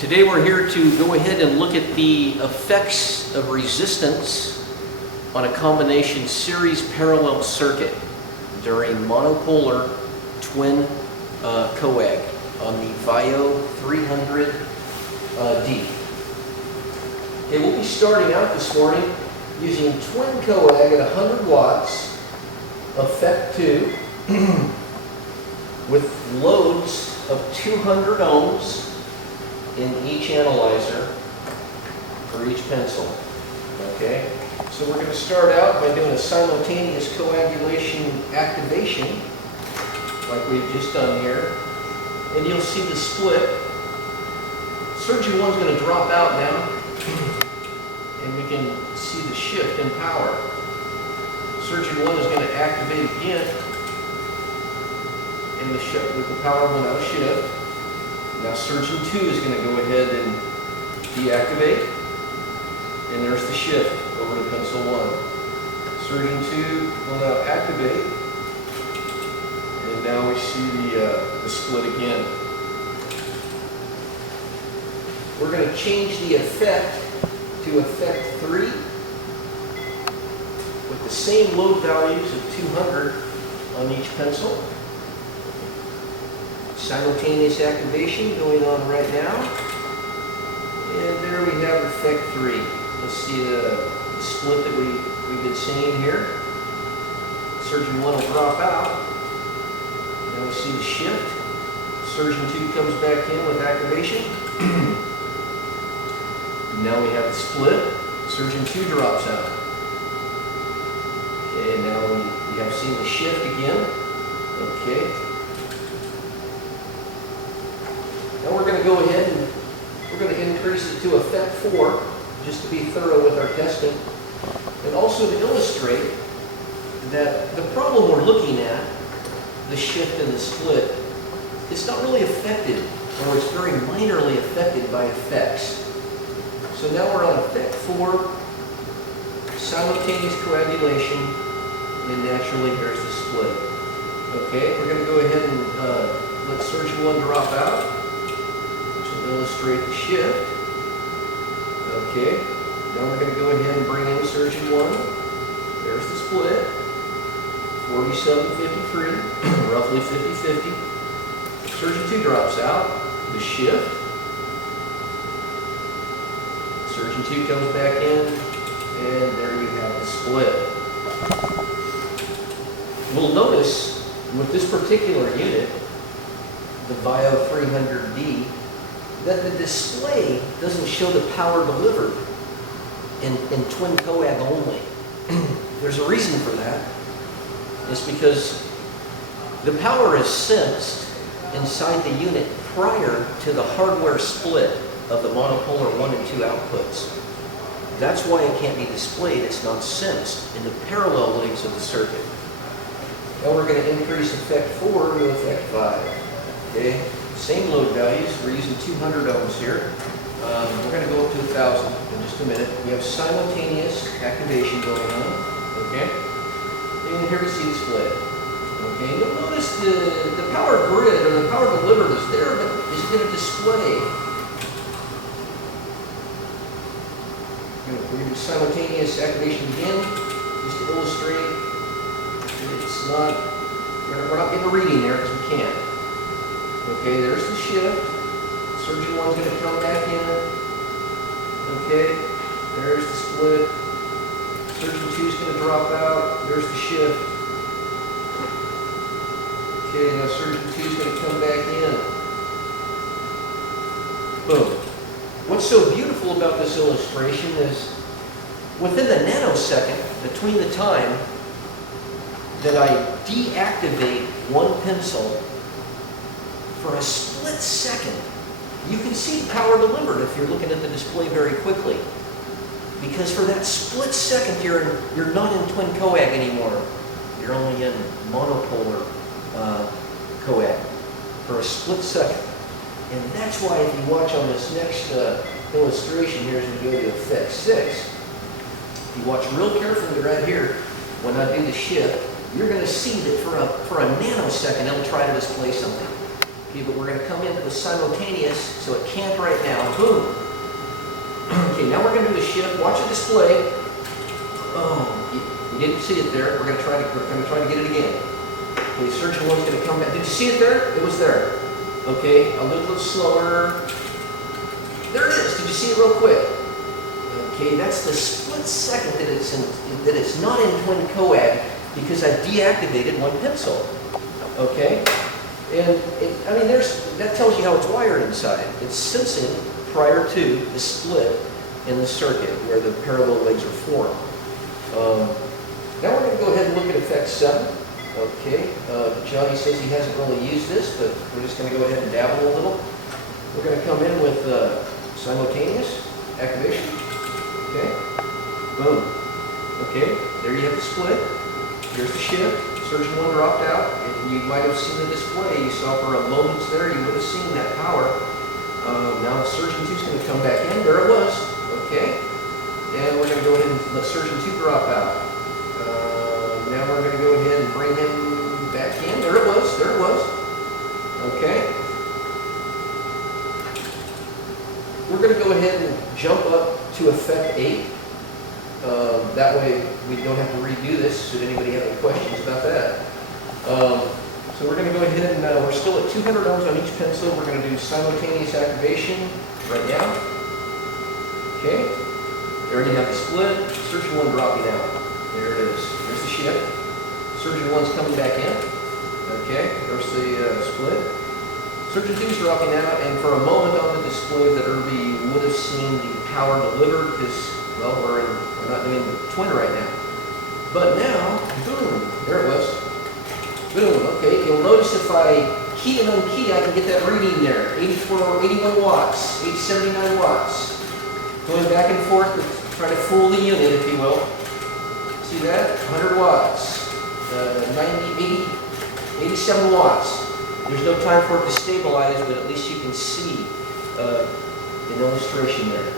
Today we're here to go ahead and look at the effects of resistance on a combination series parallel circuit during monopolar twin coag on the Vio 300D. Okay, we'll be starting out this morning using twin coag at 100 watts, effect 2, with loads of 200 ohms in each analyzer for each pencil. Okay, so we're going to start out by doing a simultaneous coagulation activation like we've just done here, and you'll see the split. Surgeon 1 is going to drop out now, and we can see the shift in power. Surgeon 1 is going to activate again, and the power will now shift. Now Surgeon 2 is going to go ahead and deactivate, and there's the shift over to pencil 1. Surgeon 2 will now activate, and now we see the split again. We're going to change the effect to effect 3 with the same load values of 200 on each pencil. Simultaneous activation going on right now. And there we have effect 3. Let's see the split that we've been seeing here. Surgeon 1 will drop out. Now we see the shift. Surgeon 2 comes back in with activation. Now we have the split. Surgeon 2 drops out. Okay, now we have seen the shift again. Okay. Now we're going to go ahead and we're going to increase it to effect 4, just to be thorough with our testing. And also to illustrate that the problem we're looking at, the shift and the split, it's not really affected, or it's very minorly affected by effects. So now we're on effect 4, simultaneous coagulation, and naturally here's the split. Okay, we're going to go ahead and let Surgeon 1 drop out, which will illustrate the shift. Okay, now we're going to go ahead and bring in Surgeon 1. There's the split, 47-53, roughly 50-50. Surgeon 2 drops out, the shift. Surgeon 2 comes back in, and there you have the split. We'll notice with this particular unit, the Vio 300D, that the display doesn't show the power delivered in twin coag only. There's a reason for that. It's because the power is sensed inside the unit prior to the hardware split of the monopolar 1 and 2 outputs. That's why it can't be displayed. It's not sensed in the parallel legs of the circuit. Now we're going to increase effect 4 to effect 5. Okay, same load values. We're using 200 ohms here. We're going to go up to 1,000 in just a minute. We have simultaneous activation going on. Okay, and here we see the split. Okay, you'll notice the power grid or the power delivered is there, but is it going to display? We're going to do simultaneous activation again, just to illustrate. It's not, we're not getting a reading there because we can't. Okay, there's the shift. Surgeon 1's going to come back in. Okay, there's the split. Surgeon 2's going to drop out. There's the shift. Okay, now Surgeon 2's going to come back in. Boom. What's so beautiful about this illustration is within the nanosecond between the time that I deactivate one pencil, for a split second, you can see power delivered if you're looking at the display very quickly. Because for that split second, you're not in twin coag anymore. You're only in monopolar coag for a split second. And that's why if you watch on this next illustration here as we go to effect 6, if you watch real carefully right here, when I do the shift, you're going to see that for a nanosecond it'll try to display something. Okay, but we're going to come in with simultaneous, so it can't right now. Boom. Okay, now we're going to do the shift. Watch the display. Oh, you didn't see it there. We're going to try to get it again. Okay, surgeon 1's going to come back. Did you see it there? It was there. Okay, a little slower. There it is. Did you see it real quick? Okay, that's the split second that it's not in Twin Coag because I deactivated one pencil. Okay, and that tells you how it's wired inside. It's sensing prior to the split in the circuit where the parallel legs are formed. Now we're going to go ahead and look at effect 7. Okay, Johnny says he hasn't really used this, but we're just going to go ahead and dabble a little. We're going to come in with simultaneous activation. Okay, boom. Okay, there you have the split. Here's the shift. Surgeon 1 dropped out. And you might have seen the display. You saw for a moment there, you would have seen that power. Now Surgeon 2 is going to come back in. There it was. Okay, and we're going to go ahead and let Surgeon 2 drop out. Now we're going to go ahead and bring him back in. There it was. There it was. Okay. We're going to go ahead and jump up to effect 8. That way we don't have to redo this. Should anybody have any questions about that? So we're going to go ahead and we're still at 200 ohms on each pencil. We're going to do simultaneous activation right now. Okay. There already have the split. Surgeon 1 dropping out. There it is. There's the shift. Surgeon 1's coming back in. Okay. There's the split. Surgeon 2 is dropping out, and for a moment on the display that ERBE would have seen the power delivered because, well, we're not doing the twin right now. But now, boom, there it was. Boom, okay. You'll notice if I key and unkey, I can get that reading there. 81 watts, 879 watts. Going back and forth to try to fool the unit, if you will. See that? 100 watts, 87 watts. There's no time for it to stabilize, but at least you can see an illustration there.